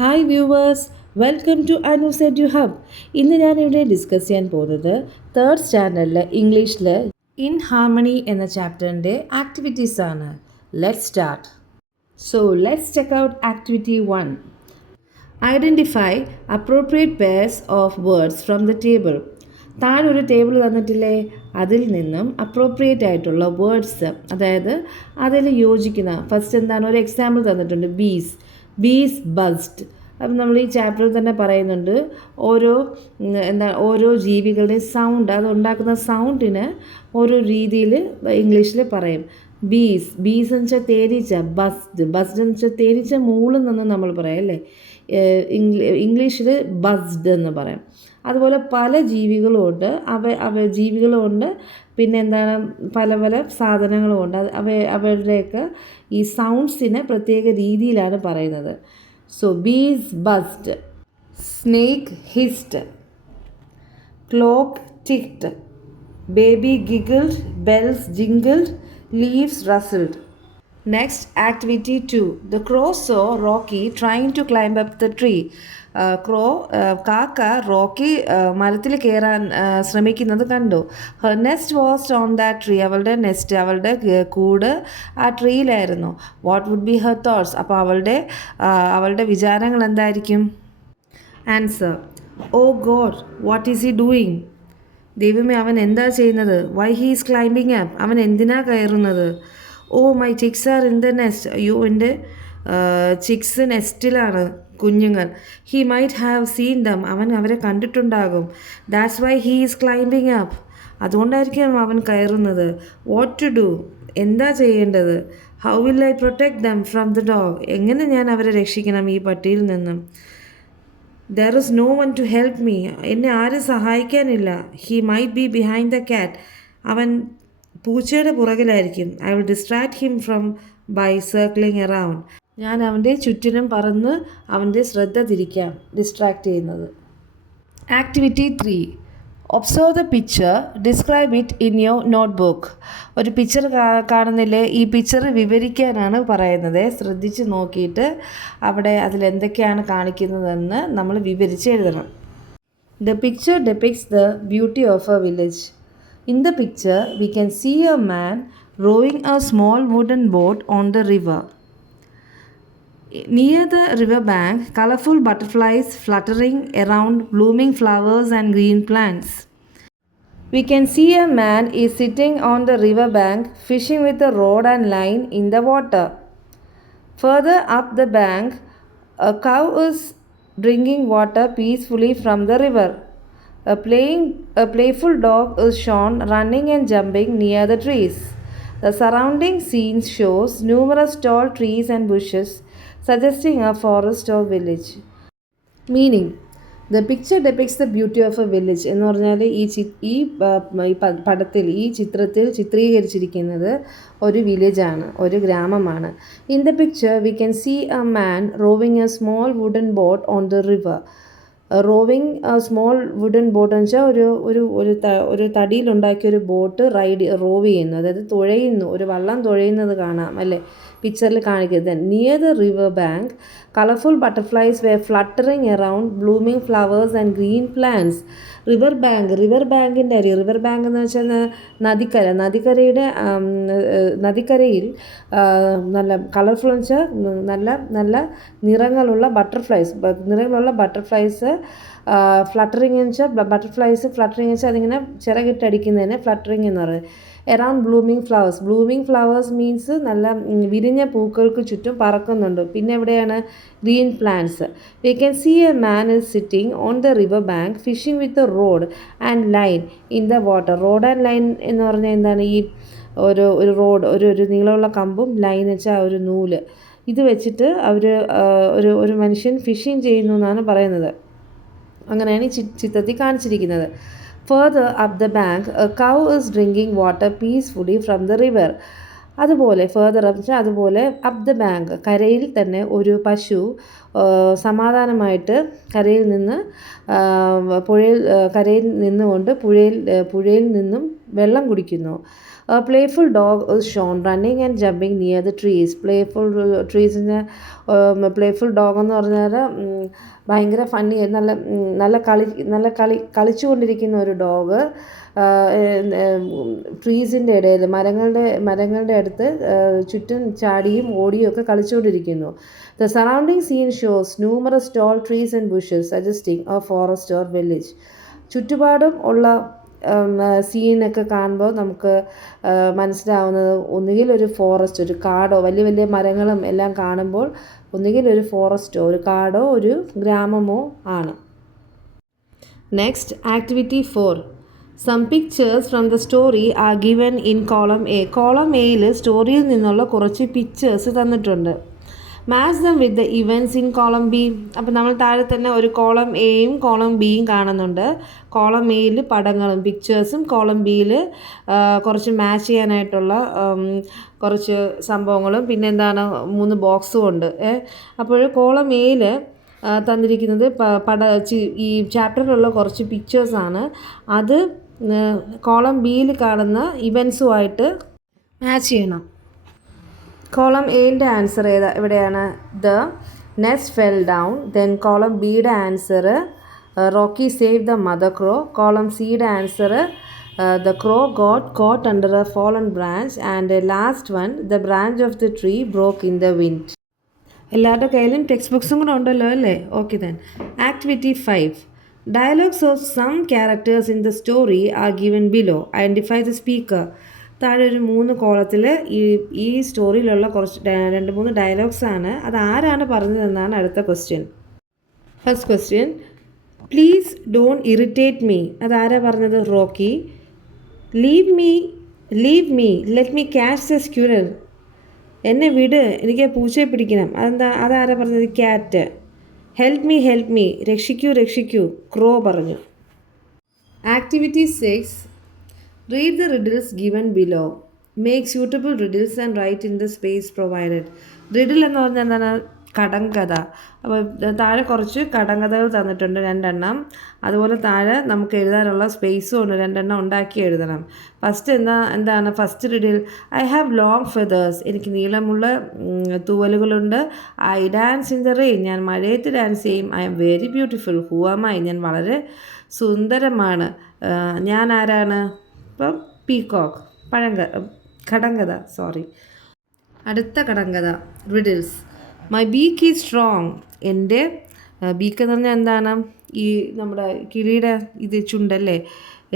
Hi viewers, welcome to Anu's edu hub. ഇന്ന് ഞാനിവിടെ discuss ചെയ്യാൻ പോകുന്നത് തേർഡ് സ്റ്റാൻഡേർഡിൽ ഇംഗ്ലീഷിൽ ഇൻ ഹാർമണി എന്ന ചാപ്റ്ററിൻ്റെ ആക്ടിവിറ്റീസ് ആണ്. Let's start. So let's check out activity 1. Identify appropriate pairs of words from the table. താഴെ ഒരു ടേബിൾ തന്നിട്ടില്ലേ, അതിൽ നിന്നും അപ്രോപ്രിയേറ്റ് ആയിട്ടുള്ള വേർഡ്സ്, അതായത് അതിൽ യോജിക്കുന്ന ഫസ്റ്റ് എന്താണ്, ഒരു എക്സാമ്പിൾ തന്നിട്ടുണ്ട്, ബീസ് ബസ്ഡ്. അപ്പം നമ്മൾ ഈ ചാപ്റ്ററിൽ തന്നെ പറയുന്നുണ്ട് ഓരോ ജീവികളുടെയും സൗണ്ട്, അത് ഉണ്ടാക്കുന്ന സൗണ്ടിന് ഓരോ രീതിയിൽ ഇംഗ്ലീഷിൽ പറയും. ബീസ് എന്ന് വെച്ചാൽ തേനീച്ച, ബസ്ഡ് എന്ന് വെച്ചാൽ തേനീച്ച മൂളുന്നെന്ന് നമ്മൾ പറയാം അല്ലേ. ഇംഗ്ലീഷിൽ ബസ്ഡ് എന്ന് പറയും. അതുപോലെ പല ജീവികളുമുണ്ട്, ജീവികളുമുണ്ട്, പിന്നെ എന്താണ്, പല പല സാധനങ്ങളുമുണ്ട്. അവരുടെയൊക്കെ ഈ സൗണ്ട്സിന് പ്രത്യേക രീതിയിലാണ് പറയുന്നത്. So bees buzzed, snake hissed, clock ticked, baby giggled, bells jingled, leaves rustled. Next, activity 2. The crow saw Rocky trying to climb up the tree. കാക്ക റോക്കി മരത്തിൽ കയറാൻ ശ്രമിക്കുന്നത് കണ്ടു. Her nest was on that tree. അവളുടെ കൂട് ആ ട്രീയിലായിരുന്നു. What would be her thoughts? അപ്പോൾ അവളുടെ വിചാരങ്ങൾ എന്തായിരിക്കും? Answer: oh God, what is he doing? ദൈവമേ, അവൻ എന്താ ചെയ്യുന്നത്? Why he is climbing up? അവൻ എന്തിനാ കയറുന്നത്? Oh my chicks are in the nest. അയ്യോ, എൻ്റെ ചിക്സ് നെസ്റ്റിലാണ്, കുഞ്ഞുങ്ങൾ. He might have seen them. അവൻ അവരെ കണ്ടിട്ടുണ്ടാകും. That's why he is climbing up. അതുകൊണ്ടായിരിക്കും അവൻ കയറുന്നത്. What to do? എന്താ ചെയ്യേണ്ടത്? How will I protect them from the dog? എങ്ങനെ ഞാൻ അവരെ രക്ഷിക്കണം ഈ പട്ടിയിൽ നിന്നും? There is no one to help me. എന്നെ ആരും സഹായിക്കാനില്ല. He might be behind the cat. അവൻ പൂച്ചയുടെ പുറകിലായിരിക്കും. I will distract him from by circling around. ഞാൻ അവൻ്റെ ചുറ്റിനും പറന്ന് അവൻ്റെ ശ്രദ്ധ തിരിക്കാം, ഡിസ്ട്രാക്ട് ചെയ്യുന്നത്. Activity 3. Observe the picture, describe it in your notebook. ഒരു പിക്ചർ കാണുന്നില്ലേ, ഈ പിക്ചർ വിവരിക്കാനാണ് പറയുന്നത്. ശ്രദ്ധിച്ച് നോക്കിയിട്ട് അതിലെന്തൊക്കെയാണ് കാണിക്കുന്നതെന്ന് നമ്മൾ വിവരിച്ച് എഴുതണം. The picture depicts the beauty of a village. In the picture, we can see a man rowing a small wooden boat on the river. Near the river bank, colorful butterflies fluttering around blooming flowers and green plants. We can see a man is sitting on the river bank fishing with a rod and line in the water. Further up the bank, a cow is drinking water peacefully from the river. A playful dog is shown running and jumping near the trees. The surrounding scene shows numerous tall trees and bushes, suggesting a forest or village. Meaning, the picture depicts the beauty of a village. എന്ന് പറഞ്ഞാൽ ഈ ചിത്രത്തിൽ ചിത്രീകരിച്ചിരിക്കുന്നത് ഒരു വില്ലേജാണ്, ഒരു ഗ്രാമമാണ്. In the picture, we can see a man rowing a small wooden boat on the river. Rowing small wooden boat എന്ന് വെച്ചാൽ ഒരു തടിയിലുണ്ടാക്കിയ ഒരു ബോട്ട് റോവ് ചെയ്യുന്നു, അതായത് തുഴയുന്നു, ഒരു വള്ളം തുഴയുന്നത് കാണാം അല്ലേ പിക്ചറിൽ കാണിക്കുന്നത്. Near the river bank, colourful butterflies were fluttering around blooming flowers and green plants. River ബാങ്കിൻ്റെ റിവർ ബാങ്ക് എന്ന് വെച്ചാൽ നദിക്കരയിൽ നല്ല കളർഫുൾ എന്ന് വെച്ചാൽ നല്ല നിറങ്ങളുള്ള ബട്ടർഫ്ലൈസ് ഫ്ലട്ടറിങ് എന്ന് വെച്ചാൽ ഫ്ലട്ടറിങ് വെച്ചാൽ അതിങ്ങനെ ചിറകിട്ടടിക്കുന്നതിന് ഫ്ലട്ടറിങ് എന്ന് പറയുന്നത്. എറൗണ്ട് ബ്ലൂമിങ് ഫ്ലവേഴ്സ് മീൻസ് നല്ല വിരിഞ്ഞ പൂക്കൾക്ക് ചുറ്റും പറക്കുന്നുണ്ട്. പിന്നെ എവിടെയാണ് green plants. We can see a man is sitting on the river bank fishing with a rod and line in the water. Rod and line എന്ന് പറഞ്ഞാൽ എന്താണ്? ഈ ഒരു റോഡ്, ഒരു നീളമുള്ള കമ്പും ലൈൻ വെച്ചാൽ ഒരു നൂല്, ഇത് വെച്ചിട്ട് ഒരു മനുഷ്യൻ ഫിഷിംഗ് ചെയ്യുന്നു എന്നാണ് പറയുന്നത്. അങ്ങനെയാണ് ഈ ചിത്രത്തിൽ കാണിച്ചിരിക്കുന്നത്. Further up the bank, a cow is drinking water peacefully from the river. അതുപോലെ അപ്പ് ദ ബാങ്ക്, കരയിൽ തന്നെ ഒരു പശു സമാധാനമായിട്ട് കരയിൽ നിന്നുകൊണ്ട് പുഴയിൽ നിന്നും വെള്ളം കുടിക്കുന്നു. A playful dog is shown running and jumping near the trees. Playful ട്രീസിന് പ്ലേഫുൾ ഡോഗ് എന്ന് പറഞ്ഞാൽ ഭയങ്കര ഫണ്ണി നല്ല കളിച്ചുകൊണ്ടിരിക്കുന്ന ഒരു ഡോഗ് ട്രീസിൻ്റെ ഇടയിൽ മരങ്ങളുടെ അടുത്ത് ചുറ്റും ചാടിയും ഓടിയും ഒക്കെ കളിച്ചുകൊണ്ടിരിക്കുന്നു. The surrounding scene shows numerous tall trees and bushes suggesting a forest or village. ചുറ്റുപാടും ഉള്ള സീനൊക്കെ കാണുമ്പോൾ നമുക്ക് മനസ്സിലാവുന്നത് ഒന്നുകിൽ ഒരു ഫോറസ്റ്റ്, ഒരു കാടോ, വലിയ വലിയ മരങ്ങളും എല്ലാം കാണുമ്പോൾ ഒന്നുകിൽ ഒരു ഫോറസ്റ്റോ ഒരു കാടോ ഒരു ഗ്രാമമോ ആണ്. Next activity 4. Some pictures from the story are given in column A. Column എയിൽ സ്റ്റോറിയിൽ നിന്നുള്ള കുറച്ച് പിക്ചേഴ്സ് തന്നിട്ടുണ്ട്. Match them with the events in column B. അപ്പോൾ നമ്മൾ താഴെ തന്നെ ഒരു കോളം എയും കോളം ബിയും കാണുന്നുണ്ട്. കോളം എയിൽ പടങ്ങളും പിക്ചേഴ്സും, കോളം ബിയിൽ കുറച്ച് മാച്ച് ചെയ്യാനായിട്ടുള്ള കുറച്ച് സംഭവങ്ങളും പിന്നെ എന്താണ് 3 ബോക്സും ഉണ്ട്. അപ്പോൾ കോളം എയിൽ തന്നിരിക്കുന്നത് ഈ ചാപ്റ്ററിലുള്ള കുറച്ച് പിക്ചേഴ്സാണ്. അത് കോളം ബിയിൽ കാണുന്ന ഇവൻറ്റ്സുമായിട്ട് മാച്ച് ചെയ്യണം. കോളം എയുടെ ആൻസർ എവിടെയാണ്? The nest fell down. Then column ബിയുടെ answer Rocky save the mother crow. Column സിയുടെ answer the crow got caught under a fallen branch. And last one the branch of the tree broke in the wind. എല്ലാവരുടെ കയ്യിലും text ബുക്സും കൂടെ ഉണ്ടല്ലോ അല്ലേ? Okay then. Activity 5. Dialogues of some characters in the story are given below. Identify the speaker. താഴെ ഒരു 3 കോളത്തിൽ ഈ സ്റ്റോറിയിലുള്ള കുറച്ച് 2-3 ഡയലോഗ്സാണ്. അത് ആരാണ് പറഞ്ഞതെന്നാണ് അടുത്ത question. First question, please don't irritate me. അതാരാ പറഞ്ഞത്? Rocky. Leave me let me catch the squirrel. എന്നെ വിട്, എനിക്ക് പൂച്ചയെ പിടിക്കണം. അതാരാ പറഞ്ഞത്? ക്യാറ്റ്. ഹെൽപ്പ് മീ രക്ഷിക്കൂ ക്രോ പറഞ്ഞു. Activity 6. Read the riddles given below. Make suitable riddles and write in the space provided. Riddle എന്ന് പറഞ്ഞാൽ എന്താണ്? കടങ്കഥ. അപ്പോൾ താഴെ കുറച്ച് കടങ്കഥകൾ തന്നിട്ടുണ്ട് 2 എണ്ണം. അതുപോലെ താഴെ നമുക്ക് എഴുതാനുള്ള സ്പേസും ഉണ്ട്, 2 എണ്ണം ഉണ്ടാക്കി എഴുതണം. ഫസ്റ്റ് എന്താണ് first riddle? I have long feathers. എനിക്ക് നീളമുള്ള തൂവലുകളുണ്ട്. I dance in the rain. ഞാൻ മഴയത്ത് ഡാൻസ് ചെയ്യും. I am very beautiful. Who am I. ഞാൻ വളരെ സുന്ദരമാണ്. ഞാൻ ആരാണ്? ഇപ്പം പീകോക്ക്. കടങ്കഥ. അടുത്ത കടങ്കഥ riddles. My beak is strong. എൻ്റെ ബീക്ക് എന്ന് പറഞ്ഞാൽ എന്താണ്? ഈ നമ്മുടെ കിളിയുടെ ചുണ്ടല്ലേ,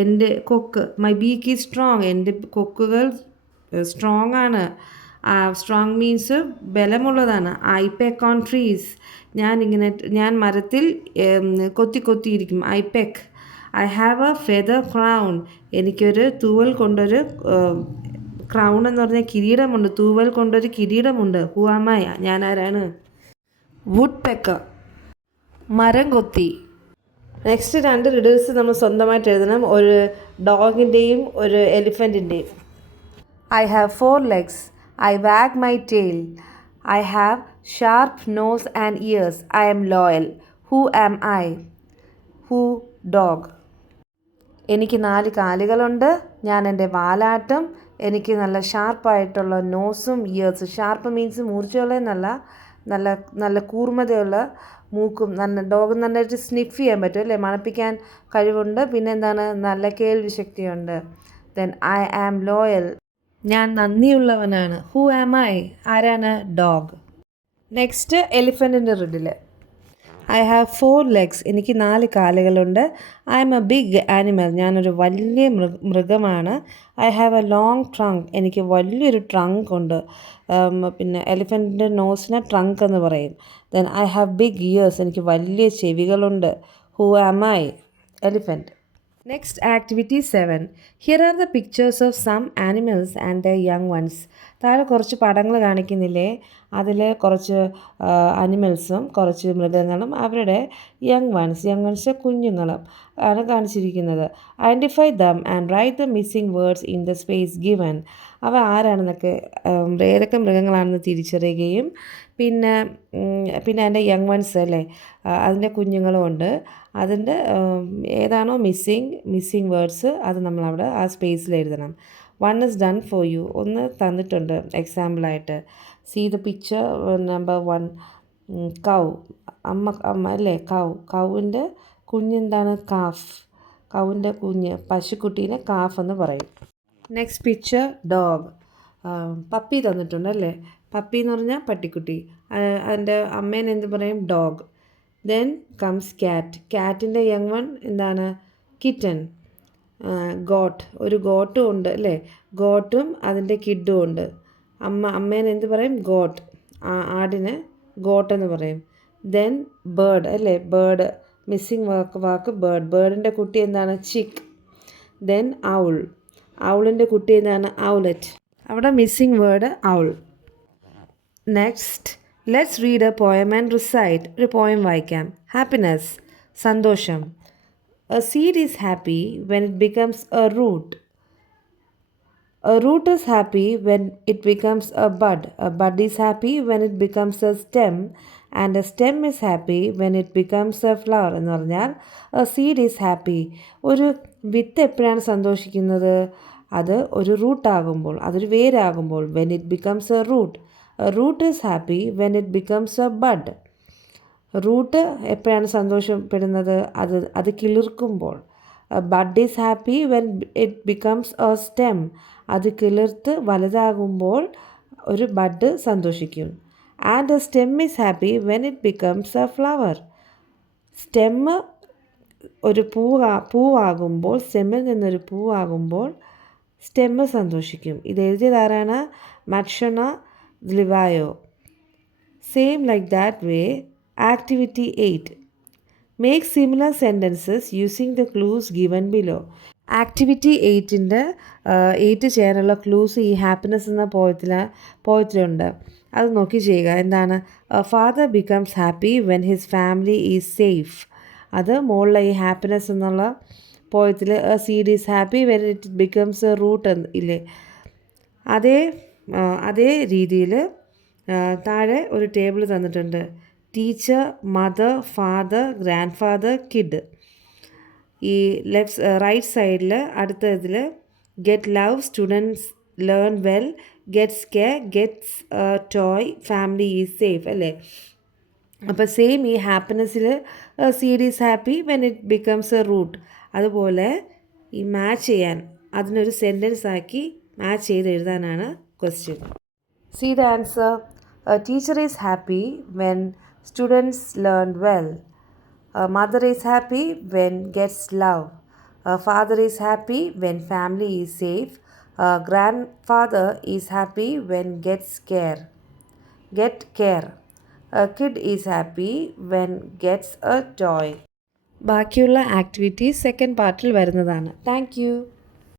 എൻ്റെ കൊക്ക്. My beak is strong. എൻ്റെ കൊക്കുകൾ സ്ട്രോങ് ആണ്. സ്ട്രോങ് മീൻസ് ബലമുള്ളതാണ്. I peck on trees. ഞാൻ മരത്തിൽ കൊത്തിയിരിക്കും. I peck. I have a feather crown. എനിക്കൊരു തൂവൽ കൊണ്ടൊരു ക്രൗൺ എന്ന് പറഞ്ഞാൽ കിരീടമുണ്ട്. തൂവൽ കൊണ്ടൊരു കിരീടമുണ്ട്. Who am I. ഞാൻ ആരാണ്? Woodpecker. മരം കൊത്തി. നെക്സ്റ്റ് 2 റിഡിൽസ് നമ്മൾ സ്വന്തമായിട്ട് എഴുതണം. ഒരു ഡോഗിൻ്റെയും ഒരു എലിഫൻറ്റിൻ്റെയും. I have 4 legs. I wag my tail. I have sharp nose and ears. I am loyal. Who am I? Who dog. എനിക്ക് 4 കാലുകളുണ്ട്. ഞാൻ എൻ്റെ വാലാട്ടും. എനിക്ക് നല്ല ഷാർപ്പായിട്ടുള്ള നോസും ഇയേഴ്സ്. ഷാർപ്പ് മീൻസ് മൂർച്ചയുള്ള നല്ല കൂർമ്മതയുള്ള മൂക്കും. ഡോഗ് നന്നായിട്ട് സ്നിഫ് ചെയ്യാൻ പറ്റും അല്ലേ, മണപ്പിക്കാൻ കഴിവുണ്ട്. പിന്നെ എന്താണ്? നല്ല കേൾവി ശക്തിയുണ്ട്. Then I am loyal. ഞാൻ നന്ദിയുള്ളവനാണ്. Who am I? ആരാണ്? ഡോഗ്. നെക്സ്റ്റ് എലിഫൻറ്റിൻ്റെ റിഡിൽ. I have 4 legs. എനിക്ക് 4 കാലുകളുണ്ട്. I am a big animal. ഞാനൊരു വലിയ മൃഗമാണ്. I have a long trunk. എനിക്ക് വലിയൊരു ട്രങ്ക് ഉണ്ട്. പിന്നെ എലിഫൻറ്റിൻ്റെ നോസിനെ ട്രങ്ക് എന്ന് പറയും. Then I have big ears. എനിക്ക് വലിയ ചെവികളുണ്ട്. Who am I? Elephant. Next activity 7. Here are the pictures of some animals and the young ones. താഴെ കുറച്ച് പടങ്ങൾ കാണിക്കുന്നില്ലേ? അതിൽ കുറച്ച് അനിമൽസും കുറച്ച് മൃഗങ്ങളും അവരുടെ യങ് വൺസ് കുഞ്ഞുങ്ങളും ആണ് കാണിച്ചിരിക്കുന്നത്. Identify them and write the missing words in the space given. അവ ആരാണെന്നൊക്കെ ഏതൊക്കെ മൃഗങ്ങളാണെന്ന് തിരിച്ചറിയുകയും പിന്നെ അതിൻ്റെ യങ് വൺസ് അല്ലേ, അതിൻ്റെ കുഞ്ഞുങ്ങളും ഉണ്ട്. അതിൻ്റെ ഏതാണോ മിസ്സിങ് വേർഡ്സ് അത് നമ്മളവിടെ ആ സ്പേസിൽ എഴുതണം. 1 is done for you. ഒന്ന് തന്നിട്ടുണ്ട് എക്സാമ്പിളായിട്ട്. See the picture number 1. Cow, അമ്മ അല്ലേ, കൗവിൻ്റെ കുഞ്ഞെന്താണ്? കാഫ്. കൗവിൻ്റെ കുഞ്ഞ്, പശുക്കുട്ടീനെ കാഫ് എന്ന് പറയും. Next picture dog. പപ്പി തന്നിട്ടുണ്ടല്ലേ. പപ്പി എന്ന് പറഞ്ഞാൽ പട്ടിക്കുട്ടി. അതിൻ്റെ അമ്മേനെ എന്ത് പറയും? ഡോഗ്. Then comes cat. ക്യാറ്റിൻ്റെ യങ് വൺ എന്താണ്? കിറ്റൻ. ഗോട്ട്, ഒരു ഗോട്ടും ഉണ്ട് അല്ലേ. ഗോട്ടും അതിൻ്റെ കിഡും ഉണ്ട്. അമ്മേനെ എന്ത് പറയും? ഗോട്ട്. ആടിന് ഗോട്ട് എന്ന് പറയും. ദെൻ ബേർഡ് അല്ലേ. ബേർഡ്, മിസ്സിങ് വാക്ക് ബേർഡ്. ബേർഡിൻ്റെ കുട്ടി എന്താണ്? ചിക്ക്. Then owl. ഔളിൻ്റെ കുട്ടി എന്താണ്? ഔലറ്റ്. അവിടെ missing word owl. Next let's read A poem and recite. ഒരു പോയം വായിക്കാം. ഹാപ്പിനെസ്, സന്തോഷം. A seed is happy when it becomes a root. A root is happy when it becomes a bud. A bud is happy when it becomes a stem. And a stem is happy when it becomes a flower. എന്ന് പറഞ്ഞാൽ a seed is happy. ഒരു വിത്ത് എപ്പോഴാണ് സന്തോഷിക്കുന്നത്? അത് ഒരു റൂട്ടാകുമ്പോൾ, അതൊരു വേരാകുമ്പോൾ. When it becomes a root. A root is happy when it becomes a bud. Root എപ്പോഴാണ് സന്തോഷപ്പെടുന്നത്? അത് കിളിർക്കുമ്പോൾ. Bud is happy when it becomes a stem. അത് കിളിർത്ത് വലുതാകുമ്പോൾ ഒരു ബഡ് സന്തോഷിക്കും. And a stem is happy when it becomes a flower. Stem ഒരു പൂവാകുമ്പോൾ, സ്റ്റെമ്മിൽ നിന്നൊരു പൂവാകുമ്പോൾ സ്റ്റെമ്മ് സന്തോഷിക്കും. ഇത് എഴുതിയതാരാണ്? മക്ഷണ ലിവായോ. Same like that way. Activity 8. Make similar sentences using the clues given below. Activity 8ൻ്റെ 8 ചെയ്യാനുള്ള ക്ലൂസ് ഈ ഹാപ്പിനെസ് എന്ന പോയത്തിലുണ്ട്. അത് നോക്കി ചെയ്യുക. എന്താണ്? Father becomes happy when his family is safe. അത് മുകളിലെ ഈ ഹാപ്പിനെസ് എന്നുള്ള പോയത്തിൽ seed is happy when it becomes a root ഇല്ലേ. അതേ രീതിയിൽ താഴെ ഒരു ടേബിൾ തന്നിട്ടുണ്ട്. Teacher, mother, father, grandfather, kid. ഈ റൈറ്റ് സൈഡിൽ അടുത്ത ഇതിൽ get love, students learn well, gets care, gets toy, family is safe അല്ലേ. അപ്പോൾ സെയിം ഈ ഹാപ്പിനെസ്സിൽ seed is happy when it becomes a root. അതുപോലെ ഈ മാച്ച് ചെയ്യാൻ അതിനൊരു സെൻറ്റൻസ് ആക്കി മാച്ച് ചെയ്ത് എഴുതാനാണ് question. See the answer. Teacher is happy when students learn well. Mother is happy when gets love. Father is happy when family is safe. Grandfather is happy when get care. A kid is happy when gets a toy. ബാക്കിയുള്ള activities second പാർട്ടിൽ വരുന്നതാണ്. Thank you.